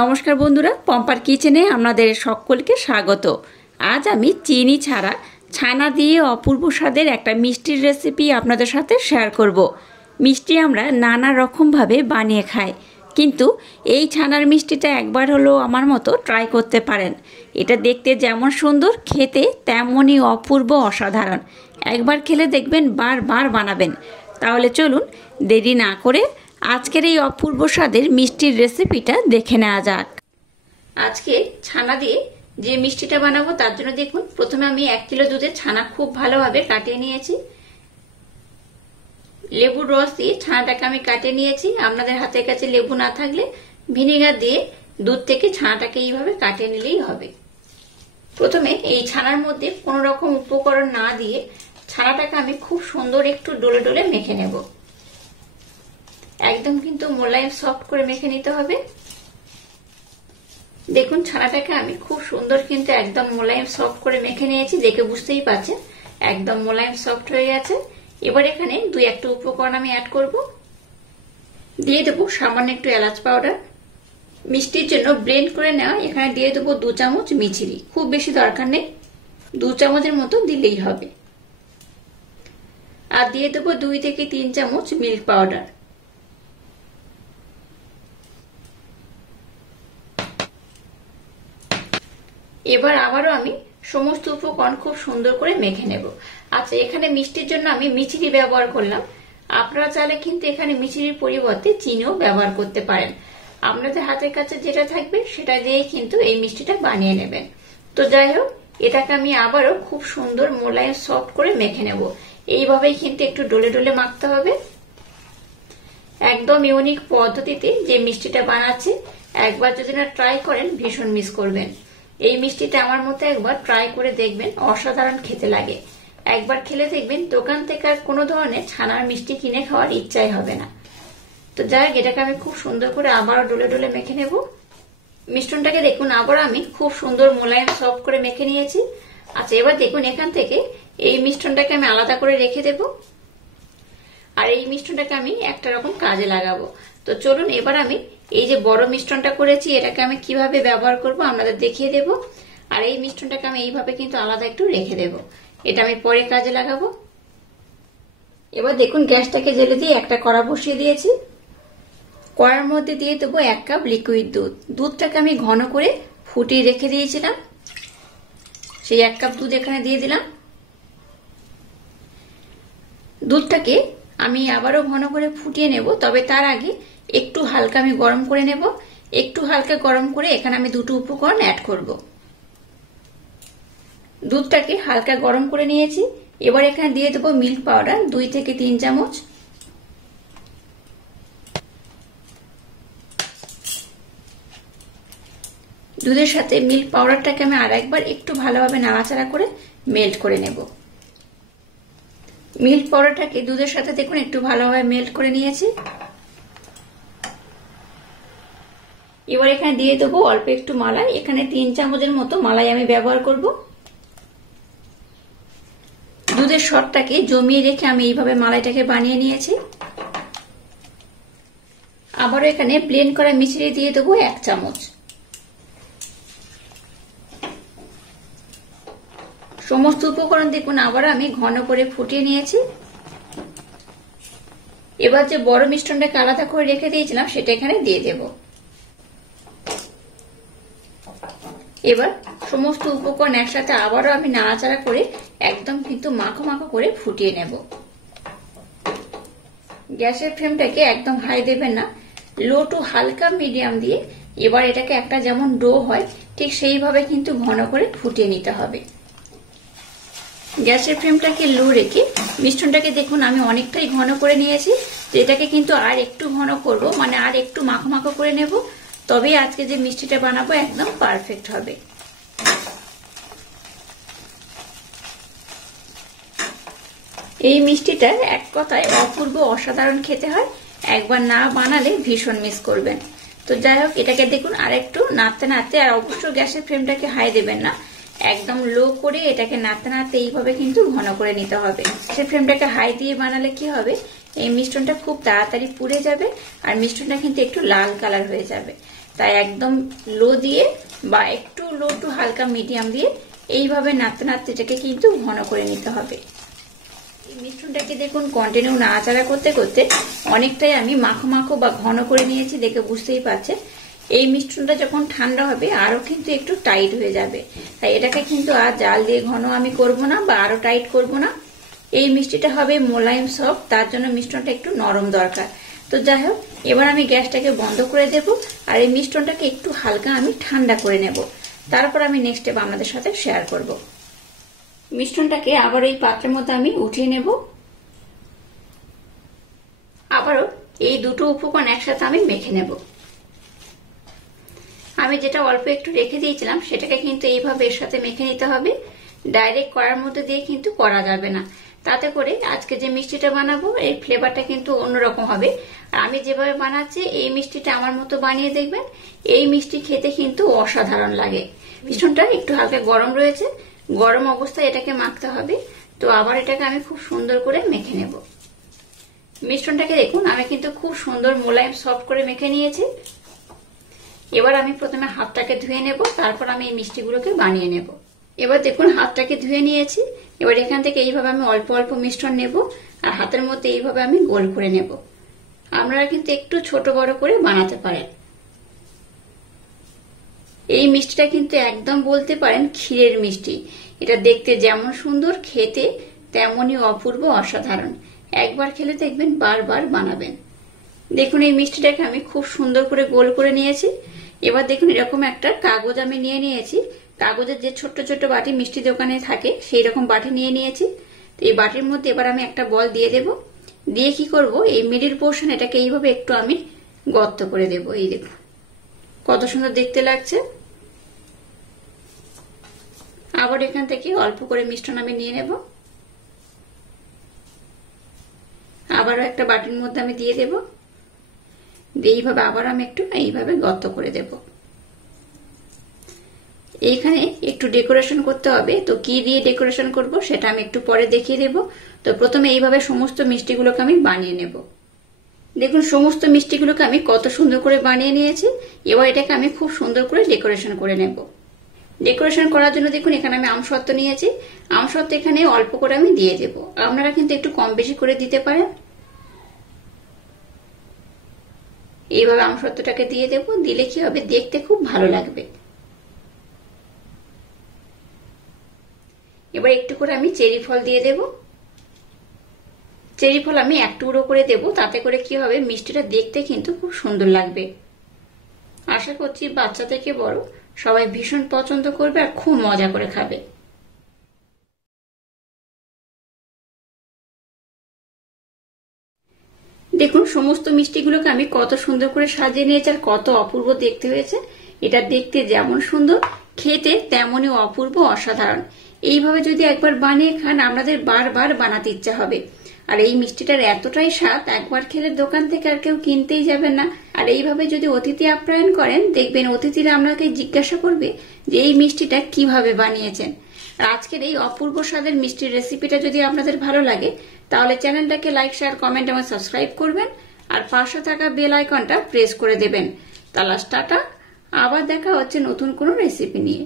নমস্কার বন্ধুরা, পম্পার কিচেনে আপনাদের সকলকে স্বাগত। আজ আমি চিনি ছাড়া ছানা দিয়ে অপূর্ব স্বাদের একটা মিষ্টির রেসিপি আপনাদের সাথে শেয়ার করব। মিষ্টি আমরা নানা রকমভাবে বানিয়ে খাই, কিন্তু এই ছানার মিষ্টিটা একবার হলেও আমার মতো ট্রাই করতে পারেন। এটা দেখতে যেমন সুন্দর, খেতে তেমনই অপূর্ব অসাধারণ। একবার খেলে দেখবেন বারবার বানাবেন। তাহলে চলুন দেরি না করে আজকের এই অপূর্ব স্বাদের মিষ্টির রেসিপিটা দেখে নেওয়া যাক। আজকে ছানা দিয়ে যে মিষ্টিটা বানাবো তার জন্য দেখুন, প্রথমে আমি 1 কিলো দুধের ছানা খুব ভালোভাবে কাটিয়ে নিয়েছি। লেবুর রস দিয়ে ছানাটাকে আমি কাটিয়ে নিয়েছি। আপনাদের হাতের কাছে লেবু না থাকলে ভিনেগার দিয়ে দুধ থেকে ছানাটাকে এইভাবে কাটিয়ে নিলেই হবে। প্রথমে এই ছানার মধ্যে কোনো রকম উপকরণ না দিয়ে ছানাটাকে আমি খুব সুন্দর একটু ডলে ডলে মেখে নেব। একদম কিন্তু মোলায়েম সফট করে মেখে নিতে হবে। দেখুন ছানাটাকে আমি খুব সুন্দর কিন্তু একদম মোলায়েম সফট করে মেখে নিয়েছি, দেখে বুঝতেই পারছেন একদম মোলায়েম সফট হয়ে গেছে। এবার এখানে 2-1টা উপকরণ আমি অ্যাড করব। দিয়ে দেবো সামান্য একটু এলাচ পাউডার। মিষ্টির জন্য ব্লেন্ড করে নেওয়া এখানে দিয়ে দেবো 2 চামচ মিছরি, খুব বেশি দরকার নেই, 2 চামচের মতো দিলেই হবে। আর দিয়ে দেবো 2 থেকে 3 চামচ মিল্ক পাউডার। এবার আবারও আমি সমস্ত উপকরণ খুব সুন্দর করে মেখে নেব। আচ্ছা, এখানে মিষ্টির জন্য আমি মিছরি ব্যবহার করলাম। আপনারা চাইলে কিন্তু এখানে মিছরির পরিবর্তে চিনিও ব্যবহার করতে পারেন। আপনাদের হাতের কাছে যেটা থাকবে সেটা দিয়েই কিন্তু এই মিষ্টিটা বানিয়ে নেবেন। তো যাই হোক, এটাকে আমি আবারও খুব সুন্দর মোলায়েম সফট করে মেখে নেব। এইভাবেই কিন্তু একটু ডলে ডলে মাখতে হবে। একদম ইউনিক পদ্ধতিতে যে মিষ্টিটা বানাচ্ছি, একবার যদি না ট্রাই করেন ভীষণ মিস করবেন। এই মিষ্টিটা আমার মতো একবার ট্রাই করে দেখবেন, অসাধারণ খেতে লাগে। একবার খেলে দেখবেন দোকান থেকে আর কোনো ধরনের ছানার মিষ্টি কিনে খাওয়ার ইচ্ছাই হবে না। তো যাই হোক, এটাকে আমি খুব সুন্দর করে আবারও ডলে ডলে মেখে নেব। মিশ্রণটাকে দেখুন আবার আমি খুব সুন্দর মোলায়েম সফট করে মেখে নিয়েছি। আচ্ছা, এবার দেখুন এখান থেকে এই মিশ্রণটাকে আমি আলাদা করে রেখে দেব। আর এই মিশ্রণটাকে আমি একটা রকম কাজে লাগাবো। তো চলুন এবার আমি এই যে বড় মিশ্রণটা করেছি এটাকে আমি কিভাবে ব্যবহার করব আপনাদের দেখিয়ে দেব। আর এই মিশ্রণটাকে আমি এইভাবে কিন্তু আলাদা একটু রেখে দেব, এটা আমি পরে কাজে লাগাবো। এবার দেখুন গ্যাসটাকে জ্বেলে দিয়ে একটা কড়া বসিয়ে দিয়েছি। কড়ার মধ্যে দিয়ে দেবো 1 কাপ লিকুইড দুধ। দুধটাকে আমি ঘন করে ফুটিয়ে রেখে দিয়েছিলাম, সেই 1 কাপ দুধ এখানে দিয়ে দিলাম। দুধটাকে আমি আবারও ঘন করে ফুটিয়ে নেব, তবে তার আগে একটু হালকা আমি গরম করে নেব। একটু হালকা গরম করে এখানে আমি 2টো উপকরণ অ্যাড করব। দুধটাকে হালকা গরম করে নিয়েছি। এবার এখানে দিয়ে দেবো মিল্ক পাউডার 2 থেকে 3 চামচ। দুধের সাথে মিল্ক পাউডারটাকে আমি আরেকবার একটু ভালোভাবে নাড়াচাড়া করে মেল্ট করে নেব। মিল্ক পাউডারটাকে দুধের সাথে দেখুন একটু ভালোভাবে মেল্ট করে নিয়েছি। এবার এখানে দিয়ে দেবো অল্প একটু মালাই। এখানে 3 চামচের মতো মালাই আমি ব্যবহার করব। দুধের সরটাকে জমিয়ে রেখে আমি এইভাবে মালাইটাকে বানিয়ে নিয়েছি। আবারও এখানে ব্লেন্ড করা মিছরি দিয়ে দেবো 1 চামচ। সমস্ত উপকরণ দেখুন আবার আমি ঘন করে ফুটিয়ে নিয়েছি। এবার যে বড় মিশ্রণটাকে আলাদা করে রেখে দিয়েছিলাম সেটা এখানে দিয়ে দেব। এবার সমস্ত উপকরণ একসাথে আবারও আমি নাড়াচাড়া করে একদম কিন্তু মাখো মাখো করে ফুটিয়ে নেব। গ্যাসের ফ্লেমটাকে একদম হাই দেবেন না, লো টু হালকা মিডিয়াম দিয়ে এবার এটাকে একটা যেমন ডো হয় ঠিক সেইভাবে কিন্তু ঘন করে ফুটিয়ে নিতে হবে। গ্যাসের ফ্লেমটাকে লো রেখে মিশ্রণটাকে দেখুন আমি অনেকটাই ঘন করে নিয়েছি। এটাকে কিন্তু আর একটু ঘন করব, মানে আর একটু মাখো মাখো করে নেব, তবেই আজকে যে মিষ্টিটা বানাবো একদম পারফেক্ট হবে। এই মিষ্টিটা এক কথায় অপূর্ব অসাধারণ খেতে হয়, একবার না বানালে ভীষণ মিস করবেন। তো যাই হোক, এটাকে দেখুন আর একটু নাড়তে নাড়তে, আর অবশ্যই গ্যাসের ফ্লেমটাকে হাই দেবেন না, একদম লো করে এটাকে নাড়তে নাড়তে এইভাবে কিন্তু ঘন করে নিতে হবে। গ্যাসের ফ্লেমটাকে হাই দিয়ে বানালে কি হবে, এই মিশ্রণটা খুব তাড়াতাড়ি পুড়ে যাবে আর মিশ্রণটা কিন্তু একটু লাল কালার হয়ে যাবে। তাই একদম লো দিয়ে বা একটু লো টু হালকা মিডিয়াম দিয়ে এইভাবে নাড়তে নাড়তে এটাকে কিন্তু ঘন করে নিতে হবে। এই মিশ্রণটাকে দেখুন কন্টিনিউ নাড়াচাড়া করতে করতে অনেকটাই আমি মাখো মাখো বা ঘন করে নিয়েছি, দেখে বুঝতেই পারছেন। এই মিশ্রণটা যখন ঠান্ডা হবে আরো কিন্তু একটু টাইট হয়ে যাবে, তাই এটাকে কিন্তু আর জাল দিয়ে ঘন আমি করব না বা আরো টাইট করব না। এই মিষ্টিটা হবে মোলায়েম সফট, তার জন্য মিশ্রণটা একটু নরম দরকার। তো যাই হোক, এবার আমি গ্যাসটাকে বন্ধ করে দেব আর এই মিশ্রণটাকে একটু হালকা আমি ঠান্ডা করে নেব, তারপর আমি নেক্সট স্টেপ আপনাদের সাথে শেয়ার করব। মিশ্রণটাকে আবার এই পাত্রের মধ্যে আমি উঠিয়ে নেব। আবারও এই দুটো উপকরণ একসাথে আমি মেখে নেব। আমি যেটা অল্প একটু রেখে দিয়েছিলাম সেটাকে কিন্তু এইভাবে এর সাথে মেখে নিতে হবে। ডাইরেক্ট কড়ার মধ্যে দিয়ে কিন্তু করা যাবে না, তাতে করে আজকে যে মিষ্টিটা বানাবো এর ফ্লেভারটা কিন্তু অন্যরকম হবে। আর আমি যেভাবে বানাচ্ছি এই মিষ্টিটা আমার মতো বানিয়ে দেখবেন, এই মিষ্টি খেতে কিন্তু অসাধারণ লাগে। মিশ্রণটা একটু হালকা গরম রয়েছে, গরম অবস্থায় এটাকে মাখতে হবে। তো আবার এটাকে আমি খুব সুন্দর করে মেখে নেব। মিশ্রণটাকে দেখুন আমি কিন্তু খুব সুন্দর মোলায়েম সফট করে মেখে নিয়েছি। এবার আমি প্রথমে হাতটাকে ধুয়ে নেব, তারপর আমি এই মিষ্টিগুলোকে বানিয়ে নেব। এবার দেখুন হাতটাকে ধুয়ে নিয়েছি। এবার এখান থেকে এইভাবে আমি অল্প অল্প মিশ্রণ নেব আর হাতের মধ্যে এইভাবে আমি গোল করে নেব। আপনারা কিন্তু একটু ছোট বড় করে বানাতে পারেন। এই মিষ্টিটা কিন্তু একদম বলতে পারেন ক্ষীরের মিষ্টি। এটা দেখতে যেমন সুন্দর, খেতে তেমনই অপূর্ব, অসাধারণ। একবার খেলে দেখবেন বারবার বানাবেন। দেখুন এই মিষ্টিটাকে আমি খুব সুন্দর করে গোল করে নিয়েছি। এবার দেখুন এরকম একটা কাগজ আমি নিয়ে নিয়েছি। কাগজের যে ছোট্ট ছোট্ট বাটি মিষ্টি দোকানে থাকে সেই রকম বাটি নিয়ে নিয়েছি। তো এই বাটির মধ্যে এবার আমি একটা বল দিয়ে দেব। দিয়ে কি করব, এই মিডিল পোর্শন এটাকে এইভাবে একটু আমি গর্ত করে দেব। এই দেখুন কত সুন্দর দেখতে লাগছে। আবার এখান থেকে অল্প করে মিশ্রণ আমি নিয়ে নেব। আবারও একটা বাটির মধ্যে আমি দিয়ে দেব। এইভাবে আবার আমি একটু এইভাবে গর্ত করে দেব। এইখানে একটু ডেকোরেশন করতে হবে, তো কি দিয়ে ডেকোরেশন করব সেটা আমি একটু পরে দেখিয়ে দেব। তো প্রথমে এইভাবে সমস্ত মিষ্টিগুলোকে আমি বানিয়ে নেব। দেখুন সমস্ত মিষ্টিগুলোকে আমি কত সুন্দর করে বানিয়ে নিয়েছি। এবার এটাকে আমি খুব সুন্দর করে ডেকোরেশন করে নেব। ডেকোরেশন করার জন্য দেখুন এখানে আমি আমসত্ত্ব নিয়েছি। আমসত্ত্ব এখানে অল্প করে আমি দিয়ে দেব, আপনারা কিন্তু একটু কম বেশি করে দিতে পারেন। এইভাবে আমসত্ত্বটাকে দিয়ে দেব, দিলে কি হবে দেখতে খুব ভালো লাগবে। এবার একটু করে আমি চেরি ফল দিয়ে দেব। চেরি ফল আমি এক টুকরো করে দেব, তাতে করে কি হবে মিষ্টিটা দেখতে কিন্তু খুব সুন্দর লাগবে। আশা করছি বাচ্চা থেকে বড় সবাই ভীষণ পছন্দ করবে আর খুব মজা করে খাবে। দেখুন সমস্ত মিষ্টিগুলোকে আমি কত সুন্দর করে সাজিয়ে নিয়েছি আর কত অপূর্ব দেখতে হয়েছে। এটা দেখতে যেমন সুন্দর, খেতে তেমনই অপূর্ব, অসাধারণ। এইভাবে যদি একবার বানিয়ে খান আপনাদের বারবার বানাতে ইচ্ছা হবে। আর এই মিষ্টিটার এতটাই স্বাদ, একবার খেলে দোকান থেকে আর কেউ কিনতেই যাবে না। আর এইভাবে যদি অতিথি আপ্যায়ন করেন দেখবেন অতিথিরা আপনাকে জিজ্ঞাসা করবে যে এই মিষ্টিটা কিভাবে বানিয়েছেন। আর আজকের এই অপূর্ব স্বাদের মিষ্টির রেসিপিটা যদি আপনাদের ভালো লাগে তাহলে চ্যানেলটাকে লাইক, শেয়ার, কমেন্ট এবং সাবস্ক্রাইব করবেন আর পাশে থাকা বেল আইকনটা প্রেস করে দেবেন। তাহলে টাটা, আবার দেখা হচ্ছে নতুন কোনো রেসিপি নিয়ে।